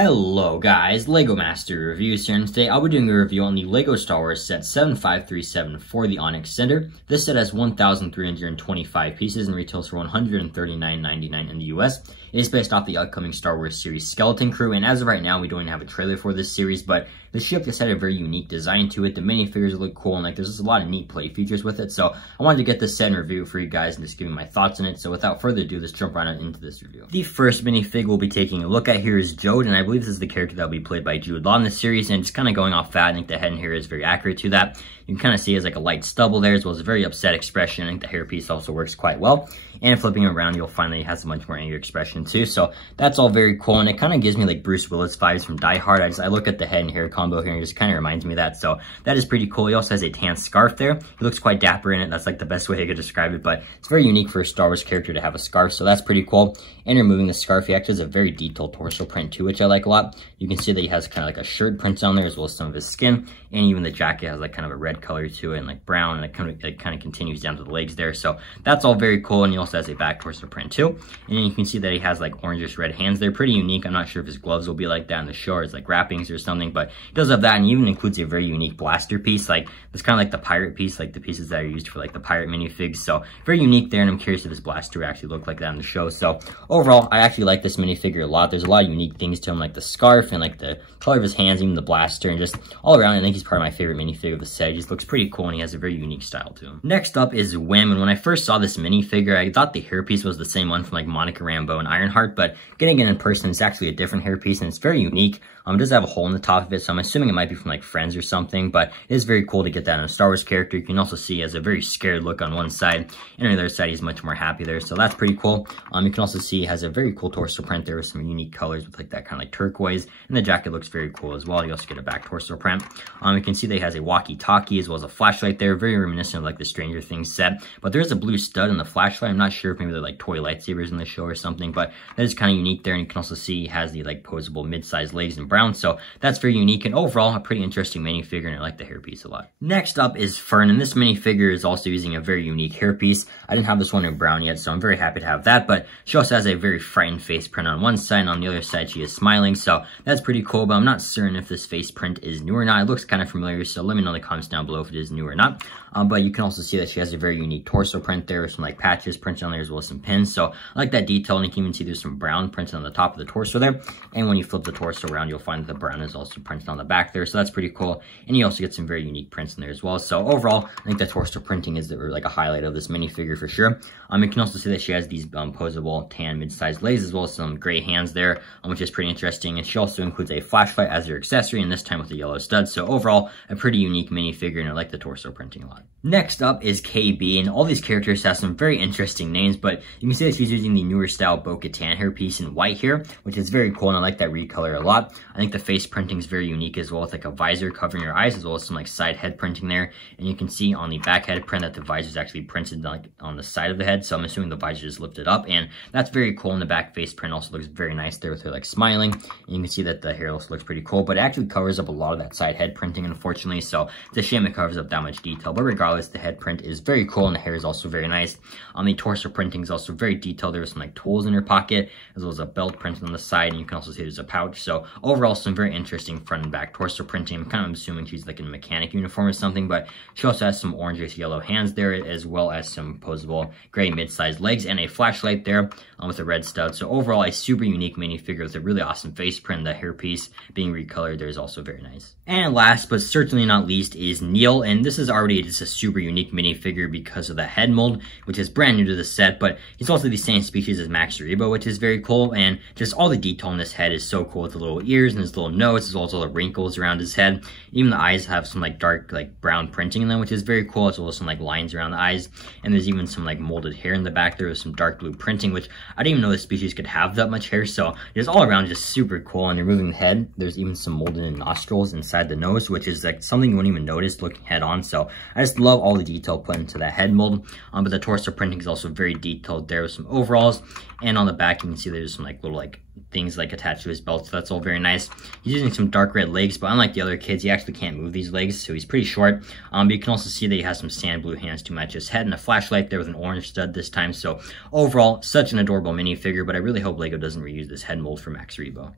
Hello guys, LEGO Master Reviews here, and today I'll be doing a review on the LEGO Star Wars set 7537 for the Onyx Cinder. This set has 1,325 pieces and retails for $139.99 in the US. It is based off the upcoming Star Wars series Skeleton Crew, and as of right now we don't even have a trailer for this series, but the ship just had a very unique design to it. The minifigures look cool, and there's just a lot of neat play features with it, so I wanted to get this set and review it for you guys and just give you my thoughts on it. So without further ado, let's jump right on into this review. The first minifig we'll be taking a look at here is Jode, and I believe this is the character that will be played by Jude Law in this series, and just kind of going off that, I think the head in here is very accurate to that. You can kind of see it as like a light stubble there, as well as a very upset expression. I think the hairpiece also works quite well. And flipping it around, you'll find that he has a much more angry expression too. So that's all very cool, and it kind of gives me like Bruce Willis vibes from Die Hard. I look at the head and hair combo here, and it just kind of reminds me of that. So that is pretty cool. He also has a tan scarf there. He looks quite dapper in it. That's like the best way I could describe it, but it's very unique for a Star Wars character to have a scarf, so that's pretty cool. And removing the scarf, he actually has a very detailed torso print too, which I like a lot. You can see that he has kind of like a shirt print on there, as well as some of his skin, and even the jacket has like kind of a red color to it and like brown, and it kind of continues down to the legs there. So that's all very cool, and he also has a back torso print too. And then you can see that he has like orangish red hands. They're pretty unique. I'm not sure if his gloves will be like that in the show, or it's like wrappings or something, but he does have that, and he even includes a very unique blaster piece. Like it's kind of like the pirate piece, like the pieces that are used for like the pirate minifigs. So very unique there, and I'm curious if this blaster would actually look like that in the show. So overall, I actually like this minifigure a lot. There's a lot of unique things to him, like the scarf and like the color of his hands, even the blaster, and just all around I think he's probably my favorite minifig of the set. He just looks pretty cool, and he has a very unique style to him. Next up is Wim, and when I first saw this minifigure, I thought the hairpiece was the same one from like Monica Rambeau and Ironheart, but getting it in person, it's actually a different hairpiece, and it's very unique. It does have a hole in the top of it, so I'm assuming it might be from like Friends or something, but it is very cool to get that in a Star Wars character. You can also see he has a very scared look on one side, and on the other side he's much more happy there, so that's pretty cool. You can also see he has a very cool torso print there with some unique colors with like that kind of like turquoise, and the jacket looks very cool as well. You also get a back torso print. You can see that he has a walkie-talkie as well as a flashlight there, very reminiscent of like the Stranger Things set, but there's a blue stud in the flashlight. I'm not sure if maybe they're like toy lightsabers in the show or something, but that is kind of unique there. And you can also see he has the like posable mid-sized legs in brown, so that's very unique, and overall a pretty interesting minifigure, and I like the hairpiece a lot. Next up is Fern, and this minifigure is also using a very unique hairpiece. I didn't have this one in brown yet, so I'm very happy to have that, but she also has a very frightened face print on one side, and on the other side she is smiling, so that's pretty cool, but I'm not certain if this face print is new or not. It looks kind of familiar, so let me know in the comments down below if it is new or not. But you can also see that she has a very unique torso print there with some like patches printed on there, as well as some pins, so I like that detail. And you can even see there's some brown printed on the top of the torso there, and when you flip the torso around, you'll find that the brown is also printed on the back there, so that's pretty cool. And you also get some very unique prints in there as well, so overall I think the torso printing is like a highlight of this minifigure for sure. You can also see that she has these posable tan mid-sized legs, as well as some gray hands there, which is pretty interesting. And she also includes a flashlight as her accessory, and this time with a yellow stud, so overall a pretty unique minifigure, and I like the torso printing a lot. Next up is KB, and all these characters have some very interesting names, but you can see that she's using the newer style Bo-Katan hairpiece in white here, which is very cool, and I like that recolor a lot. I think the face printing is very unique as well, with like a visor covering your eyes, as well as some like side head printing there. And you can see on the back head print that the visor is actually printed like on the side of the head, so I'm assuming the visor is lifted up, and that's very cool. And the back face print also looks very nice there with her like smiling, and you can see that the hair also looks pretty cool, but it actually covers up a lot of that side head printing, unfortunately, so it's a shame it covers up that much detail. But regardless, the head print is very cool, and the hair is also very nice. The torso printing is also very detailed. There's some like tools in her pocket, as well as a belt printed on the side, and you can also see there's a pouch. So overall, some very interesting front and back torso printing. I'm kind of assuming she's like in a mechanic uniform or something, but she also has some orangish yellow hands there, as well as some posable gray mid-sized legs and a flashlight there with a red stud. So overall, a super unique minifigure with a really awesome face print. The hairpiece being recolored there is also very nice. And last but certainly not least is Neil, and this is already just a super unique minifigure because of the head mold, which is brand new to the set, but he's also the same species as Max Rebo, which is very cool. And just all the detail on this head is so cool, with the little ears and his little nose, as well as all the wrinkles around his head. Even the eyes have some like dark like brown printing in them, which is very cool, as well as some like lines around the eyes. And there's even some like molded hair in the back there with some dark blue printing, which I didn't even know this species could have that much hair, so just all around just super cool. And removing the head, there's even some molded in nostrils inside the nose, which is like something you wouldn't even notice looking head on. So I just love all the detail put into that head mold. But the torso printing is also very detailed there with some overalls, and on the back you can see there's some like little like things like attached to his belt, so that's all very nice. He's using some dark red legs, but unlike the other kids, he actually can't move these legs, so he's pretty short. But you can also see that he has some sand blue hands to match his head, and a flashlight there with an orange stud this time. So overall, such an adorable minifigure, but I really hope LEGO doesn't reuse this head mold for Max Rebo.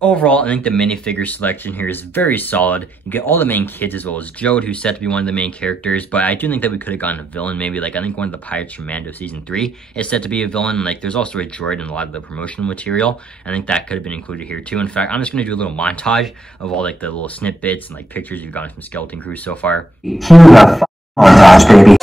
Overall, I think the minifigure selection here is very solid. You get all the main kids as well as Jode, who's set to be one of the main characters, but I do think that we could have gotten a villain, maybe. Like, I think one of the pirates from Mando Season 3 is set to be a villain. Like, there's also a droid in a lot of the promotional material. I think that could have been included here, too. In fact, I'm just going to do a little montage of all, like, the little snippets and, like, pictures you've gotten from Skeleton Crew so far. Cue the montage, baby.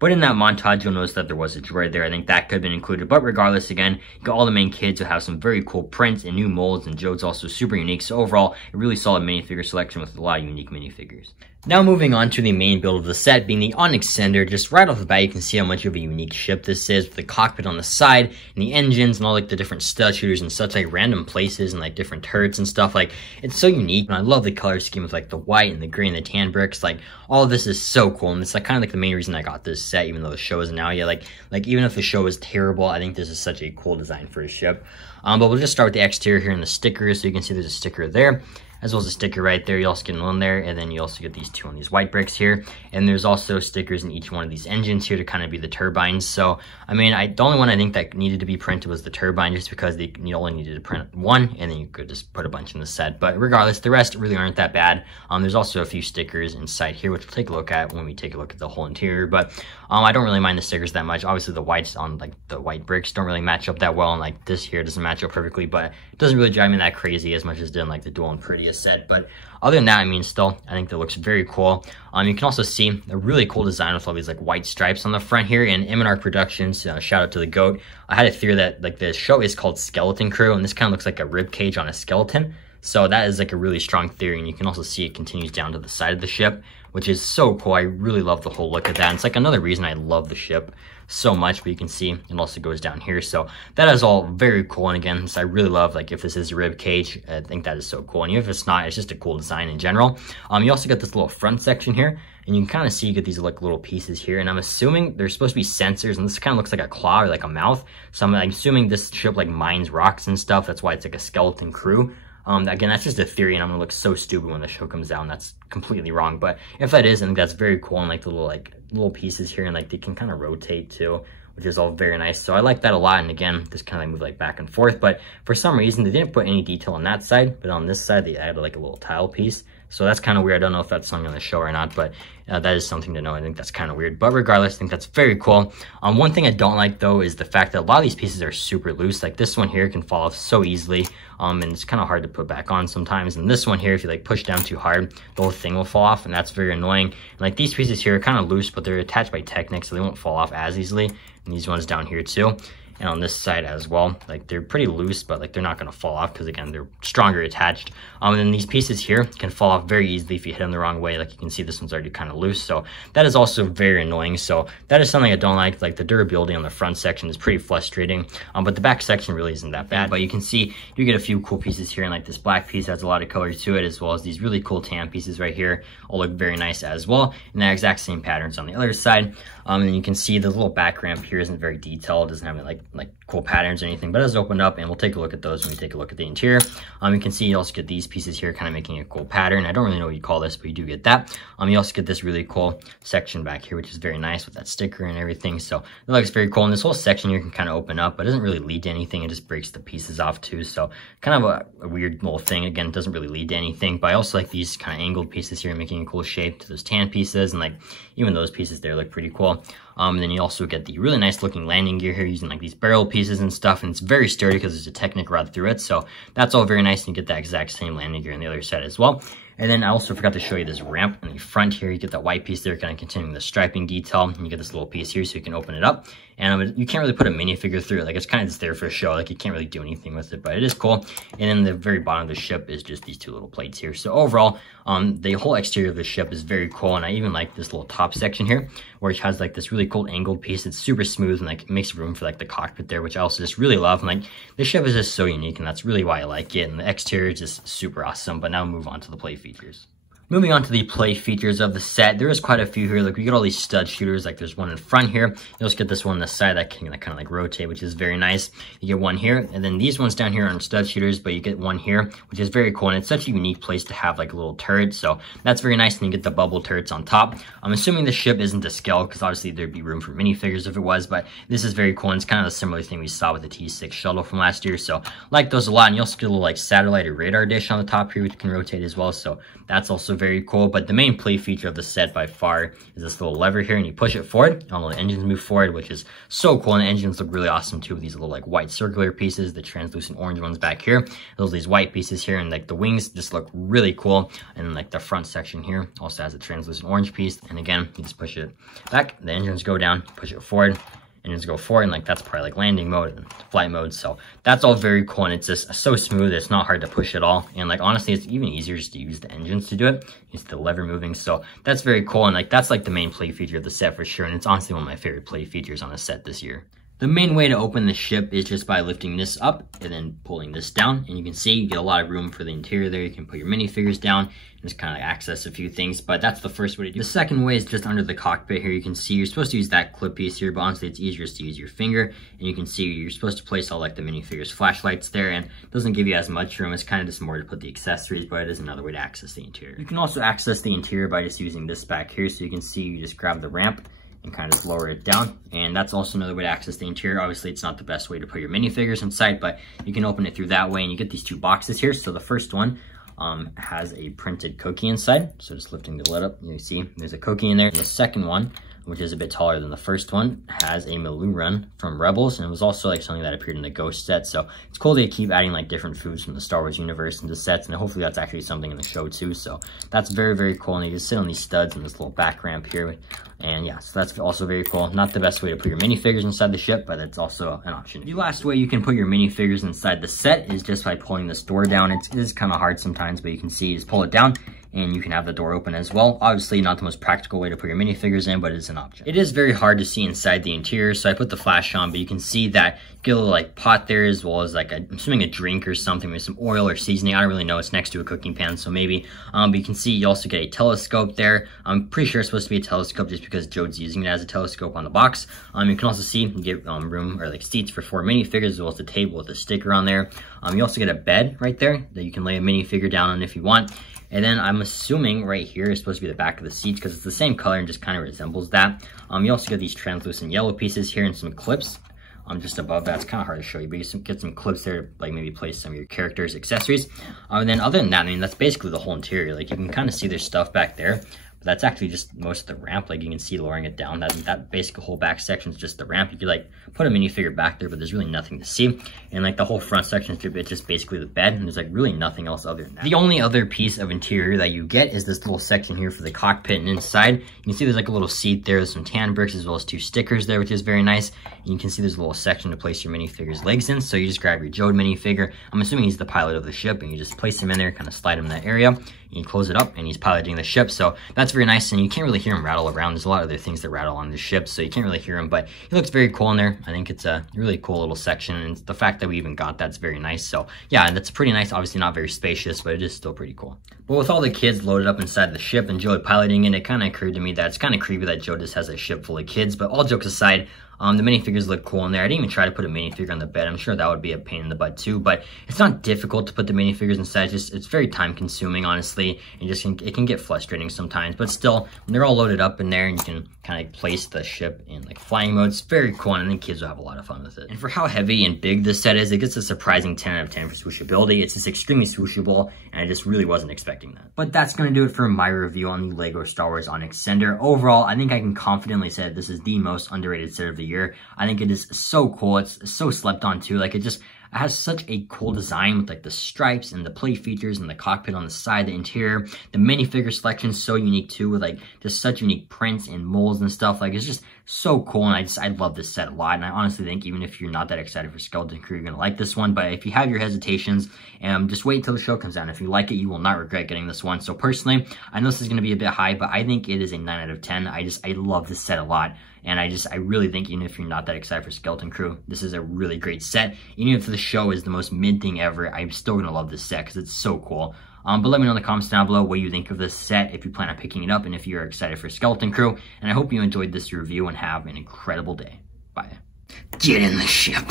But in that montage, you'll notice that there was a droid there. I think that could have been included. But regardless, again, you got all the main kids who have some very cool prints and new molds, and Jode's also super unique. So overall, a really solid minifigure selection with a lot of unique minifigures. Now moving on to the main build of the set, being the Onyx Cinder. Just right off the bat, you can see how much of a unique ship this is, with the cockpit on the side, and the engines, and all like the different stud shooters and such like random places, and like different turrets and stuff. Like, it's so unique, and I love the color scheme with like the white and the gray and the tan bricks. Like, all of this is so cool, and it's like kind of like the main reason I got this set, even though the show isn't out yet. Like even if the show is terrible, I think this is such a cool design for a ship. But we'll just start with the exterior here and the stickers. So you can see there's a sticker there, as well as a sticker right there. You also get one there, and then you also get these two on these white bricks here. And there's also stickers in each one of these engines here to kind of be the turbines. So, I mean, the only one I think that needed to be printed was the turbine, just because you only needed to print one, and then you could just put a bunch in the set. But regardless, the rest really aren't that bad. There's also a few stickers inside here, which we'll take a look at when we take a look at the whole interior. But I don't really mind the stickers that much. Obviously, the whites on like the white bricks don't really match up that well, and like this here doesn't match up perfectly, but it doesn't really drive me that crazy as much as it did in like the Dual and Prettiest set. But other than that, I mean, still, I think that looks very cool. You can also see a really cool design with all these like white stripes on the front here. And M&R Productions, shout out to the GOAT. I had a theory that like the show is called Skeleton Crew, and this kind of looks like a rib cage on a skeleton. So that is like a really strong theory, and you can also see it continues down to the side of the ship, which is so cool. I really love the whole look of that. And it's like another reason I love the ship so much, but you can see it also goes down here. So that is all very cool. And again, I really love, like, if this is a rib cage, I think that is so cool. And even if it's not, it's just a cool design in general. You also get this little front section here, and you can kind of see you get these like little pieces here, and I'm assuming they're supposed to be sensors, and this kind of looks like a claw or like a mouth. So I'm assuming this ship like mines rocks and stuff. That's why it's like a Skeleton Crew. Again, that's just a theory, and I'm gonna look so stupid when the show comes out, and that's completely wrong. But if that is, I think that's very cool, and like the little pieces here, and like they can kind of rotate too, which is all very nice. So I like that a lot. And again, this kind of move like back and forth, but for some reason they didn't put any detail on that side, but on this side they added like a little tile piece. So that's kind of weird. I don't know if that's something on the show or not, but that is something to know. I think that's kind of weird, but regardless, I think that's very cool. One thing I don't like though is the fact that a lot of these pieces are super loose. Like this one here can fall off so easily, and it's kind of hard to put back on sometimes. And this one here, if you like push down too hard, the whole thing will fall off, and that's very annoying. And like these pieces here are kind of loose, but they're attached by Technic, so they won't fall off as easily. And these ones down here too, and on this side as well, like they're pretty loose, but like they're not going to fall off because again they're stronger attached. And then these pieces here can fall off very easily if you hit them the wrong way. Like you can see, this one's already kind of loose, so that is also very annoying. So that is something I don't like. Like the durability on the front section is pretty frustrating, but the back section really isn't that bad. But you can see you get a few cool pieces here, and like this black piece has a lot of colors to it, as well as these really cool tan pieces right here all look very nice as well, and the exact same patterns on the other side. And then you can see the little back ramp here isn't very detailed. It doesn't have like cool patterns or anything, but it does open up, and we'll take a look at those when we take a look at the interior. You can see you also get these pieces here kind of making a cool pattern. I don't really know what you call this, but you do get that. You also get this really cool section back here, which is very nice with that sticker and everything. So it looks very cool. And this whole section here can kind of open up, but it doesn't really lead to anything. It just breaks the pieces off too. So kind of a weird little thing. Again, it doesn't really lead to anything, but I also like these kind of angled pieces here, making a cool shape to those tan pieces, and like even those pieces there look pretty cool. And then you also get the really nice looking landing gear here using like these barrel pieces and stuff, and it's very sturdy because there's a Technic rod through it. So that's all very nice, and you get that exact same landing gear on the other side as well. And then I also forgot to show you this ramp in the front here. You get that white piece there, kind of continuing the striping detail, and you get this little piece here so you can open it up. And you can't really put a minifigure through it. Like, it's kind of just there for a show. Like, you can't really do anything with it, but it is cool. And then the very bottom of the ship is just these two little plates here. So overall, the whole exterior of the ship is very cool, and I even like this little top section here, where it has like this really cool angled piece. It's super smooth, and like it makes room for like the cockpit there, which I also just really love. And like, this ship is just so unique, and that's really why I like it. And the exterior is just super awesome. But now move on to the play features. Moving on to the play features of the set, there is quite a few here. Like we get all these stud shooters, like there's one in front here. You also get this one on the side that can kind of like rotate, which is very nice. You get one here, and then these ones down here are stud shooters, but you get one here, which is very cool. And it's such a unique place to have like a little turret, so that's very nice. And you get the bubble turrets on top. I'm assuming the ship isn't to scale because obviously there'd be room for minifigures if it was, but this is very cool. And it's kind of a similar thing we saw with the T6 shuttle from last year, so like those a lot. And you also get a little like satellite or radar dish on the top here, which can rotate as well, so that's also very cool. But the main play feature of the set by far is this little lever here, and you push it forward, all the engines move forward, which is so cool. And the engines look really awesome too, with these little like white circular pieces, the translucent orange ones back here, these white pieces here, and like the wings just look really cool. And like the front section here also has a translucent orange piece, and again, you just push it back, the engines go down, push it forward, engines go forward, and like that's probably like landing mode and flight mode, so that's all very cool. And it's just so smooth, it's not hard to push at all. And like honestly, it's even easier just to use the engines to do it, use the lever moving, so that's very cool. And like that's like the main play feature of the set for sure, and it's honestly one of my favorite play features on a set this year. The main way to open the ship is just by lifting this up and then pulling this down, and you can see you get a lot of room for the interior there. You can put your minifigures down and just kind of access a few things, but that's the first way to do it. The second way is just under the cockpit here. You can see you're supposed to use that clip piece here, but honestly it's easier just to use your finger, and you can see you're supposed to place all like the minifigures flashlights there, and it doesn't give you as much room. It's kind of just more to put the accessories, but it is another way to access the interior. You can also access the interior by just using this back here, so you can see you just grab the ramp and kind of just lower it down, and that's also another way to access the interior. Obviously it's not the best way to put your minifigures inside, but you can open it through that way, and you get these two boxes here. So the first one has a printed cookie inside, so just lifting the lid up, you see there's a cookie in there. And the second one, which is a bit taller than the first one, has a Milou run from Rebels, and it was also like something that appeared in the Ghost set. So it's cool they keep adding like different foods from the Star Wars universe into sets, and hopefully that's actually something in the show too, so that's very, very cool. And you just sit on these studs and this little back ramp here, and yeah, so that's also very cool. Not the best way to put your minifigures inside the ship, but it's also an option. The last way you can put your minifigures inside the set is just by pulling this door down. It is kind of hard sometimes, but you can see, just pull it down, and you can have the door open as well. Obviously not the most practical way to put your minifigures in, but it's an option. It is very hard to see inside the interior, so I put the flash on, but you can see that you get a little like pot there, as well as like I'm assuming a drink or something with some oil or seasoning. I don't really know. It's next to a cooking pan, so maybe. But you can see you also get a telescope there. I'm pretty sure it's supposed to be a telescope just because Jode's using it as a telescope on the box. You can also see you get room or like seats for 4 minifigures, as well as a table with a sticker on there. You also get a bed right there that you can lay a minifigure down on if you want. And then I'm assuming right here is supposed to be the back of the seats, because it's the same color and just kind of resembles that. You also get these translucent yellow pieces here and some clips just above that. It's kind of hard to show you, but you get some clips there to like maybe place some of your characters' accessories. And then other than that, I mean, that's basically the whole interior. Like you can kind of see there's stuff back there, but that's actually just most of the ramp. Like you can see lowering it down, that basically whole back section is just the ramp. You could like put a minifigure back there, but there's really nothing to see. And like the whole front section it's just basically the bed, and there's like really nothing else other than that. The only other piece of interior that you get is this little section here for the cockpit, and inside you can see there's like a little seat there, there's some tan bricks as well as 2 stickers there, which is very nice. And you can see there's a little section to place your minifigure's legs in, so you just grab your Jode minifigure. I'm assuming he's the pilot of the ship, and you just place him in there, kind of slide him in that area, and you close it up, and he's piloting the ship. So that's very nice, and you can't really hear him rattle around. There's a lot of other things that rattle on the ship, so you can't really hear him, but he looks very cool in there. I think it's a really cool little section, and the fact that we even got that's very nice. So yeah, and that's pretty nice. Obviously not very spacious, but it is still pretty cool. But with all the kids loaded up inside the ship and Jode piloting it, it kind of occurred to me that it's kind of creepy that Jode just has a ship full of kids. But all jokes aside, the minifigures look cool in there. I didn't even try to put a minifigure on the bed. I'm sure that would be a pain in the butt too, but it's not difficult to put the minifigures inside. It's very time consuming, honestly, and it can get frustrating sometimes, but still, when they're all loaded up in there and you can kind of place the ship in like flying mode, it's very cool, and I think kids will have a lot of fun with it. And for how heavy and big this set is, it gets a surprising 10 out of 10 for swooshability. It's just extremely swooshable, and I just really wasn't expecting that. But that's going to do it for my review on the LEGO Star Wars Onyx Cinder. Overall, I think I can confidently say that this is the most underrated set of the year. I think it is so cool. It's so slept on too. Like it has such a cool design with like the stripes and the play features and the cockpit on the side, the interior, the minifigure selection is so unique too, with like just such unique prints and molds and stuff. Like it's just so cool, and I love this set a lot. And I honestly think even if you're not that excited for Skeleton Crew, you're gonna like this one. But if you have your hesitations, just wait until the show comes out. If you like it, you will not regret getting this one. So personally, I know this is gonna be a bit high, but I think it is a 9 out of 10. I love this set a lot. And I really think even if you're not that excited for Skeleton Crew, this is a really great set. Even if the show is the most mid thing ever, I'm still gonna love this set because it's so cool. But let me know in the comments down below what you think of this set, if you plan on picking it up, and if you're excited for Skeleton Crew. And I hope you enjoyed this review and have an incredible day. Bye. Get in the ship.